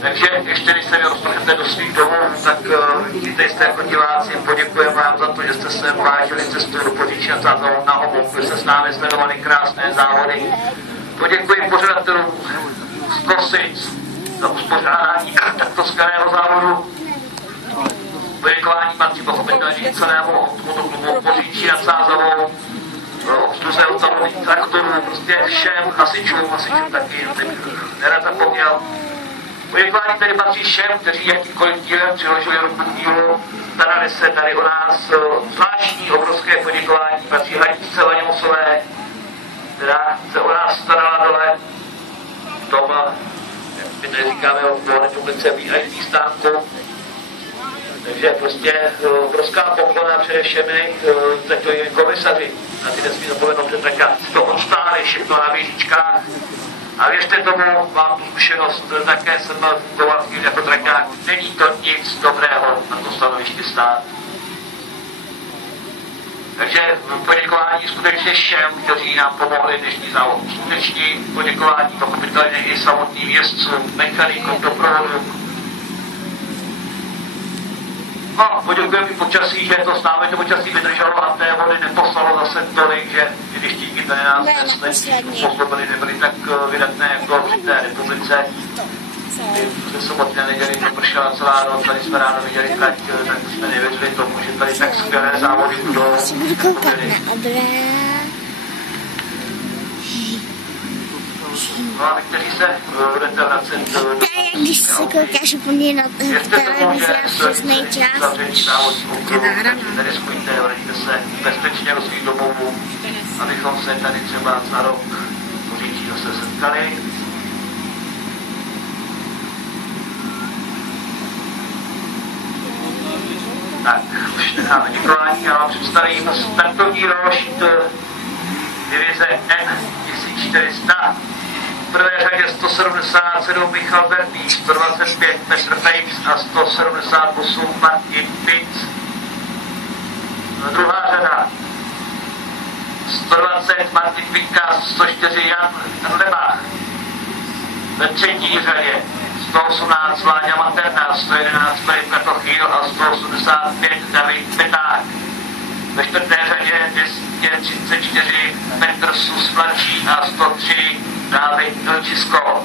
Takže ještě když se rozprchete do svých domů, tak víte, jste jako diváci, poděkujeme vám za to, že jste se vážili cestu do Poříčí na Homolku, že jste s námi sledovali krásné závody. Poděkuji pořadatelům z Kosic za uspořádání takto skvělého závodu. Poděkování patří pochopitelně celému motoklubu Poříčí nad Sázavou, obsluze odtahových traktorů, prostě všem hasičům taky nerad zapomněl. Poděkování tedy patří všem, kteří jakýmkoliv dílem přiložili ruku k dílu, starali se tady o nás. Zvláštní obrovské poděkování patří Hadičce Vaněmosové, která se o nás starala dole v tom, jak my tady říkáme, v republice VIP stánku. Takže prostě obrovská poklona přede všemi takovými komisaři. Na ty nesmí zapomenout, že taká to odstáli všechno na běžičkách. A věřte tomu, mám tu zkušenost, také jsem fungoval jako trakák. Není to nic dobrého na to stanoviště stát. Takže poděkování skutečně všem, kteří nám pomohli dnešní závod uskutečnit. Poděkování pochopitelně i samotným jezdcům, mechanikům, doprovodu. No, poděkujeme i počasí, že to s námi to počasí vydrželo a té vody neposlalo zase tolik, že ty deštíky tady nás poslobili, nebyly tak vydatné jako při té republice. Ze soboty na neděli to pršela celá noc, tady jsme ráno viděli trať, tak jsme nevěřili tomu, že tady tak skvělé závody budou. No a kteří se budete vracet do... Když se koukáš úplně na televizi a přesnej čas. Je nahraná. Tady spojíte, vraťte se bezpečně do svých domovů, abychom se tady třeba za rok Poříčí zase setkali. Tak, už necháme děkování, já vám představím startovní rošt divize N1400. V prvé řadě 177 Michal Bertý, 125 Petr Fejks a 178 Martin Pinc. Druhá řada 120 Martin Pinka, 104 Jan Lebach. Ve třetí řadě 118 Vláďa Materna, 111 Filip Kratochýl a 185 David Peták. Ve čtvrté řadě 234 Petr Sus mladší a 103 David Milčisko.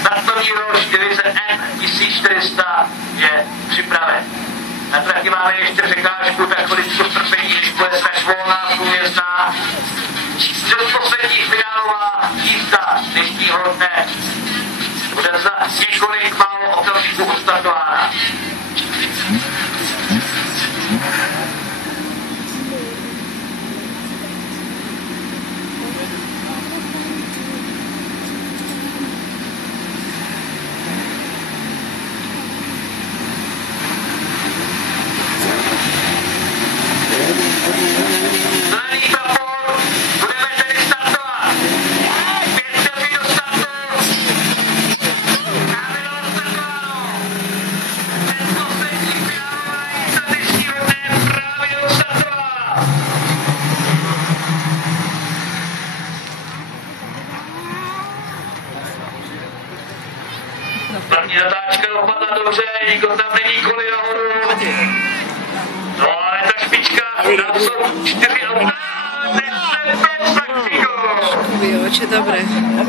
Startovní roš divize N1400 je připraven. Na trati máme ještě překážku, tak chviličku strpení, než bude trať volná, průjezdná. Předposlední finálová jízda dnešního dne bude za několik málo okamžiků odstartována. První natáčka dopadla dobře, nikdo tam není kvůli nahoru. No ale ta špička, tam jsou 4 auta. Oče, dobré. Jsme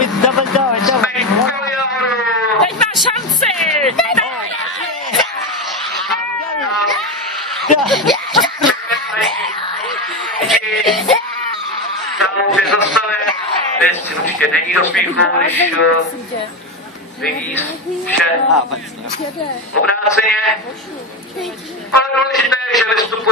kvůli nahoru. Teď má šanci! Závod je zastaven. Dnes určitě není do smíchu, když vidí vše obráceně. Ale důležité je, že vystup